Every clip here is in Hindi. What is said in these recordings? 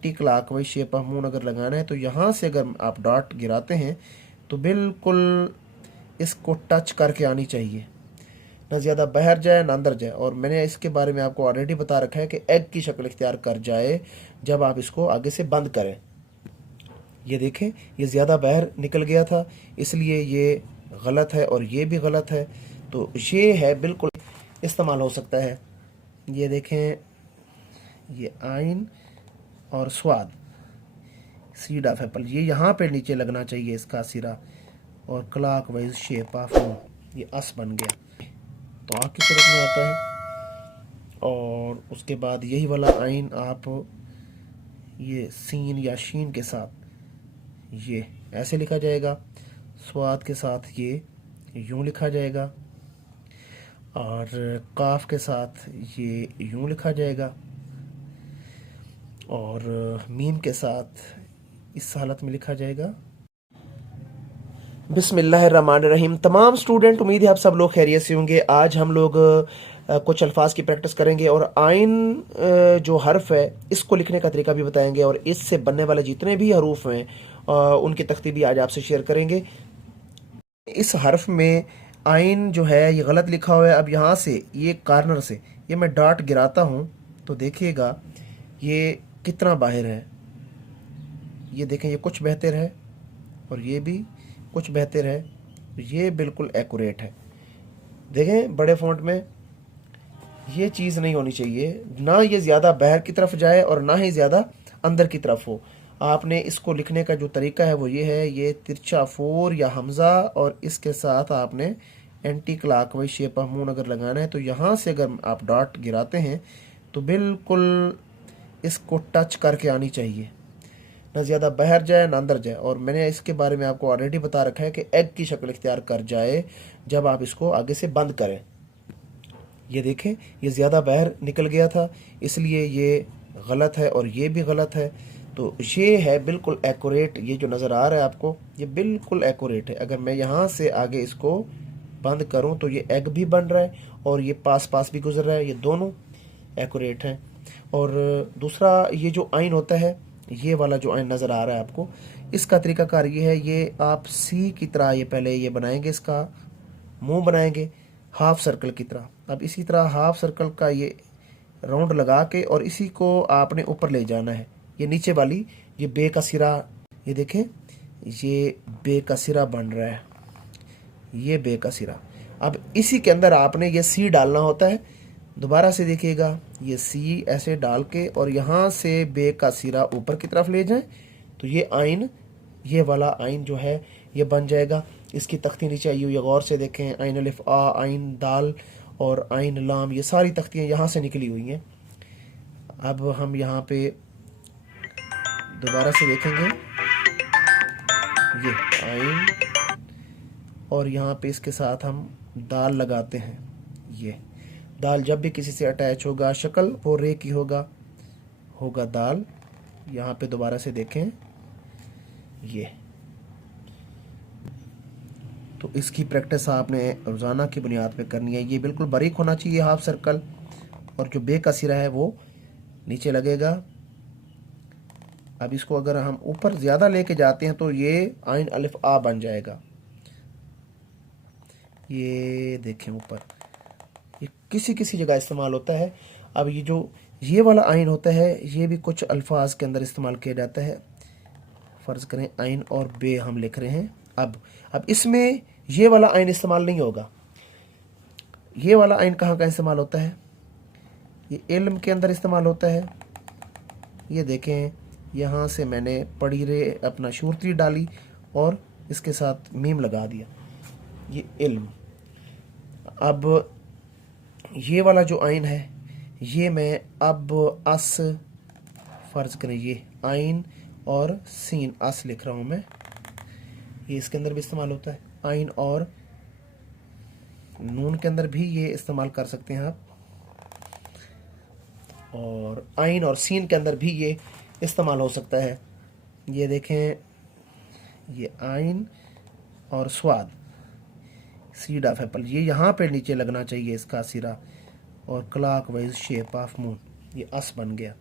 Anti clockwise shape of moon अगर लगाना है तो यहाँ से अगर आप डॉट गिराते हैं तो बिल्कुल इसको टच करके आनी चाहिए, ना ज़्यादा बाहर जाए ना अंदर जाए। और मैंने इसके बारे में आपको ऑलरेडी बता रखा है कि एग की शक्ल इख्तियार कर जाए जब आप इसको आगे से बंद करें। ये देखें, ये ज़्यादा बाहर निकल गया था, इसलिए ये गलत है और ये भी गलत है। तो ये है बिल्कुल इस्तेमाल हो सकता है। ये देखें, ये आइन और स्वाद, सीड ऑफ एप्पल, ये यहाँ पे नीचे लगना चाहिए इसका सिरा, और clock wise shape of moon, ये अस बन गया तो आँख की सूरत में आता है। और उसके बाद यही वाला आइन आप ये सीन या शीन के साथ ये ऐसे लिखा जाएगा, स्वाद के साथ ये यूं लिखा जाएगा, और काफ के साथ ये यूं लिखा जाएगा, और मीम के साथ इस हालत में लिखा जाएगा। बिस्मिल्लाहिर्रहमानिर्रहीम। तमाम स्टूडेंट, उम्मीद है आप सब लोग खैरियत से होंगे। आज हम लोग कुछ अल्फाज की प्रैक्टिस करेंगे और आइन जो हर्फ है इसको लिखने का तरीका भी बताएंगे, और इससे बनने वाले जितने भी हरूफ हैं उनकी तख्ती भी आज आपसे शेयर करेंगे। इस हर्फ में आइन जो है ये गलत लिखा हुआ है। अब यहाँ से ये कॉर्नर से ये मैं डॉट गिराता हूँ तो देखिएगा ये कितना बाहर है। ये देखें, ये कुछ बेहतर है और ये भी कुछ बेहतर है, ये बिल्कुल एक्यूरेट है। देखें बड़े फ़ॉन्ट में ये चीज़ नहीं होनी चाहिए, ना ये ज़्यादा बाहर की तरफ जाए और ना ही ज़्यादा अंदर की तरफ हो। आपने इसको लिखने का जो तरीका है वो ये है, ये तिरछा फोर या हमज़ा, और इसके साथ आपने anti clockwise shape of moon अगर लगाना है तो यहाँ से अगर आप डॉट गिराते हैं तो बिल्कुल इसको टच करके आनी चाहिए, ना ज़्यादा बाहर जाए ना अंदर जाए। और मैंने इसके बारे में आपको ऑलरेडी बता रखा है कि एग की शक्ल इख्तियार कर जाए जब आप इसको आगे से बंद करें। ये देखें, ये ज़्यादा बाहर निकल गया था, इसलिए ये गलत है और ये भी गलत है। तो ये है बिल्कुल एक्यूरेट, ये जो नज़र आ रहा है आपको ये बिल्कुल एक्यूरेट है। अगर मैं यहाँ से आगे इसको बंद करूँ तो ये एग भी बन रहा है और ये पास पास भी गुजर रहा है, ये दोनों एक्यूरेट हैं। और दूसरा ये जो आइन होता है, ये वाला जो आइन नज़र आ रहा है आपको, इसका तरीकाकार ये है, ये आप सी की तरह ये पहले ये बनाएंगे, इसका मुंह बनाएंगे हाफ सर्कल की तरह। अब इसी तरह हाफ सर्कल का ये राउंड लगा के और इसी को आपने ऊपर ले जाना है। ये नीचे वाली ये बे का सिरा, ये देखें ये बे का सिरा बन रहा है, ये बे का सिरा। अब इसी के अंदर आपने ये सी डालना होता है। दोबारा से देखिएगा, ये सी ऐसे डाल के और यहाँ से बे का सिरा ऊपर की तरफ ले जाएं तो ये आइन, ये वाला आइन जो है ये बन जाएगा। इसकी तख्ती नीचे आई हुई है, गौर से देखें, आइन अलिफ आ, आइन दाल और आइन लाम, ये सारी तख्तियाँ यहाँ से निकली हुई हैं। अब हम यहाँ पे दोबारा से देखेंगे, ये आइन और यहाँ पे इसके साथ हम दाल लगाते हैं। ये दाल जब भी किसी से अटैच होगा, शक्ल वो रे की होगा दाल। यहाँ पे दोबारा से देखें, ये तो इसकी प्रैक्टिस आपने रोज़ाना की बुनियाद पे करनी है। ये बिल्कुल बारीक होना चाहिए हाफ सर्कल, और जो बे का सिरा है वो नीचे लगेगा। अब इसको अगर हम ऊपर ज़्यादा लेके जाते हैं तो ये आइन अलिफ आ बन जाएगा। ये देखें ऊपर, ये किसी किसी जगह इस्तेमाल होता है। अब ये जो ये वाला आइन होता है ये भी कुछ अल्फाज के अंदर इस्तेमाल किया जाता है। फ़र्ज़ करें आइन और बे हम लिख रहे हैं, अब इसमें ये वाला आइन इस्तेमाल नहीं होगा। ये वाला आइन कहाँ का इस्तेमाल होता है? ये इल्म के अंदर इस्तेमाल होता है। ये देखें, यहाँ से मैंने पढ़ी रे अपना शूरती डाली और इसके साथ मीम लगा दिया, ये इल्म। अब ये वाला जो आइन है ये मैं अब अस, फ़र्ज़ करें ये आइन और सीन अस लिख रहा हूँ मैं, ये इसके अंदर भी इस्तेमाल होता है। आइन और नून के अंदर भी ये इस्तेमाल कर सकते हैं आप, और आइन और सीन के अंदर भी ये इस्तेमाल हो सकता है। ये देखें, ये आइन और स्वाद, सीड ऑफ एप्पल, ये यहाँ पे नीचे लगना चाहिए इसका सिरा, और clock wise shape of moon, ये अस बन गया।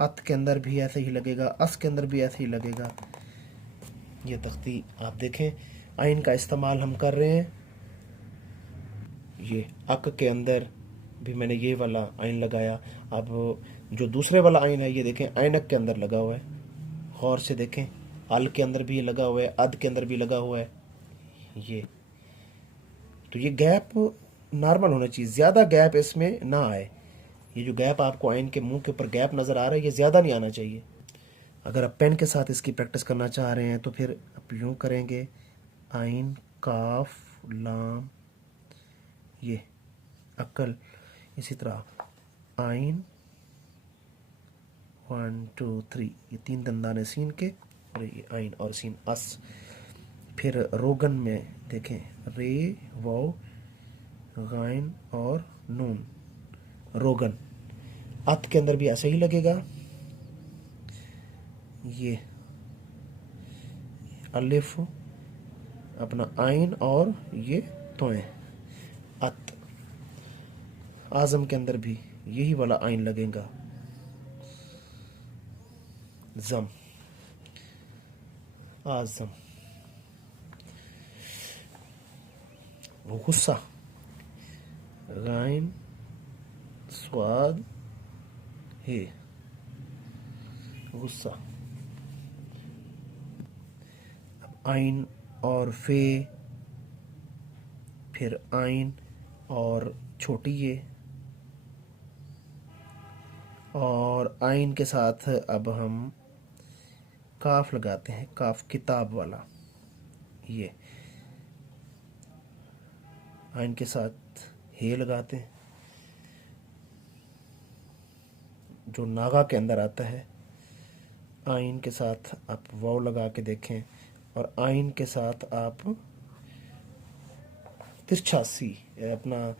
अत के अंदर भी ऐसे ही लगेगा, अस के अंदर भी ऐसे ही लगेगा। ये तख्ती आप देखें, आइन का इस्तेमाल हम कर रहे हैं। ये अक के अंदर भी मैंने ये वाला आइन लगाया। अब जो दूसरे वाला आइन है ये देखें, ऐनक के अंदर लगा हुआ है, गौर से देखें। अल के अंदर भी ये लगा हुआ है, अद के अंदर भी लगा हुआ है। ये तो ये गैप नॉर्मल होना चाहिए, ज़्यादा गैप इसमें ना आए। ये जो गैप आपको आइन के मुंह के ऊपर गैप नज़र आ रहा है, ये ज़्यादा नहीं आना चाहिए। अगर आप पेन के साथ इसकी प्रैक्टिस करना चाह रहे हैं तो फिर आप यूँ करेंगे, आइन, काफ, लाम, ये अक्ल, इसी तरह आइन 1 2 3, ये 3 दंदाने सीन के, और ये आइन और सीन अस। फिर रोगन में देखें, रे, वाव, गाइन और नून, रोगन। अत के अंदर भी ऐसे ही लगेगा, ये अलिफ, अपना आइन और ये तोएं, अत। आज़म के अंदर भी यही वाला आइन लगेगा, जम, आज़म। गुस्सा, गाइन, स्वाद, हे, गुस्सा। अब आइन और फे, फिर आइन और छोटी ये, और आइन के साथ अब हम काफ लगाते हैं, काफ किताब वाला। ये आइन के साथ हे लगाते हैं, जो नागा के अंदर आता है। आइन के साथ आप वाव लगा के देखें, और आइन के साथ आप तिरछा सी, अपना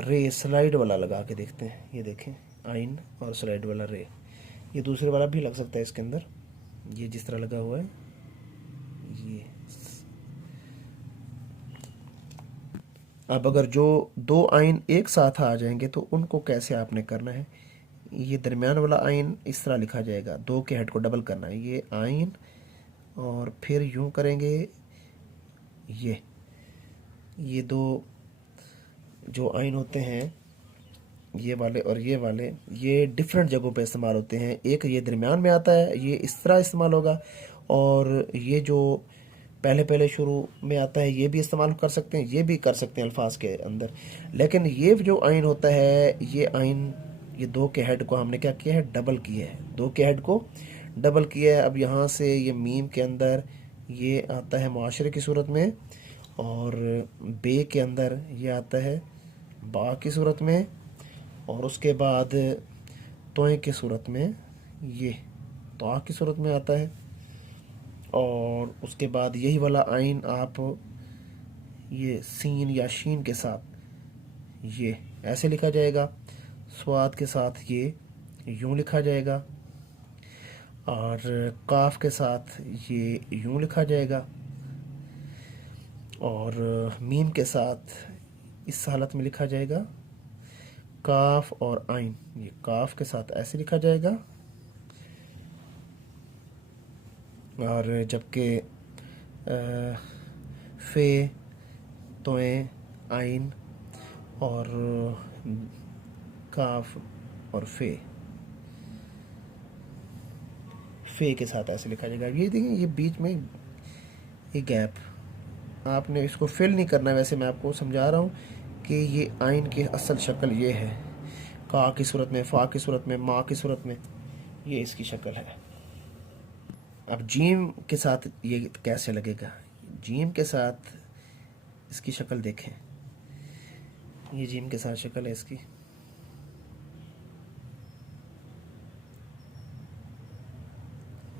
रे स्लाइड वाला लगा के देखते हैं। ये देखें, आइन और स्लाइड वाला रे। ये दूसरे वाला भी लग सकता है इसके अंदर, ये जिस तरह लगा हुआ है। ये अब अगर जो दो आइन एक साथ आ जाएंगे तो उनको कैसे आपने करना है, ये दरमियान वाला आइन इस तरह लिखा जाएगा, दो के हेड को डबल करना है, ये आइन, और फिर यूं करेंगे, ये दो जो आइन होते हैं, ये वाले और ये वाले, ये डिफरेंट जगहों पे इस्तेमाल होते हैं। एक ये दरमियान में आता है, ये इस तरह इस्तेमाल होगा, और ये जो पहले पहले शुरू में आता है ये भी इस्तेमाल कर सकते हैं, ये भी कर सकते हैं अल्फाज के अंदर। लेकिन ये जो आइन होता है, ये आइन, ये दो के हेड को हमने क्या किया है, डबल किया है, दो के हेड को डबल किया है। अब यहाँ से ये मीम के अंदर ये आता है मुआशरे की सूरत में, और बे के अंदर ये आता है बा की सूरत में, और उसके बाद तोए की सूरत में ये तो की सूरत में आता है। और उसके बाद यही वाला आइन आप ये सीन या शीन के साथ ये ऐसे लिखा जाएगा, स्वाद के साथ ये यूं लिखा जाएगा, और काफ के साथ ये यूं लिखा जाएगा, और मीम के साथ इस हालत में लिखा जाएगा, काफ और आइन, ये काफ के साथ ऐसे लिखा जाएगा, और जबकि फे, तोए, आइन और काफ और फे के साथ ऐसे लिखा जाएगा। ये देखिए, ये बीच में ये गैप, आपने इसको फिल नहीं करना है। वैसे मैं आपको समझा रहा हूँ कि ये आइन की असल शक्ल ये है, का की सूरत में, फा की सूरत में, माँ की सूरत में, ये इसकी शक्ल है। अब जीम के साथ ये कैसे लगेगा, जीम के साथ इसकी शक्ल देखें, ये जीम के साथ शक्ल है इसकी।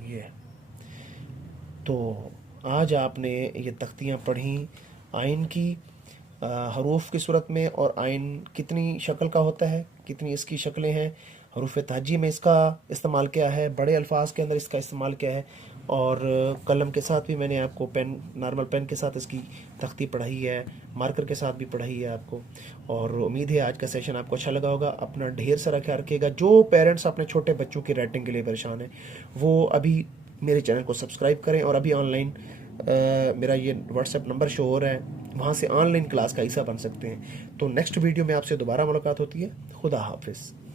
ये तो आज आपने ये तख्तियाँ पढ़ी आइन की हरूफ की सूरत में, और आइन कितनी शक्ल का होता है, कितनी इसकी शक्लें हैं, हरूफ तहजी में इसका इस्तेमाल क्या है, बड़े अल्फाज के अंदर इसका इस्तेमाल क्या है, और कलम के साथ भी मैंने आपको पेन, नॉर्मल पेन के साथ इसकी तख्ती पढ़ाई है, मार्कर के साथ भी पढ़ाई है आपको। और उम्मीद है आज का सेशन आपको अच्छा लगा होगा। अपना ढेर सारा ख्याल रखिएगा। जो पेरेंट्स अपने छोटे बच्चों की राइटिंग के लिए परेशान हैं वो अभी मेरे चैनल को सब्सक्राइब करें, और अभी ऑनलाइन मेरा ये व्हाट्सएप नंबर शो हो रहा है, वहाँ से ऑनलाइन क्लास का हिस्सा बन सकते हैं। तो नेक्स्ट वीडियो में आपसे दोबारा मुलाकात होती है। खुदा हाफिज़।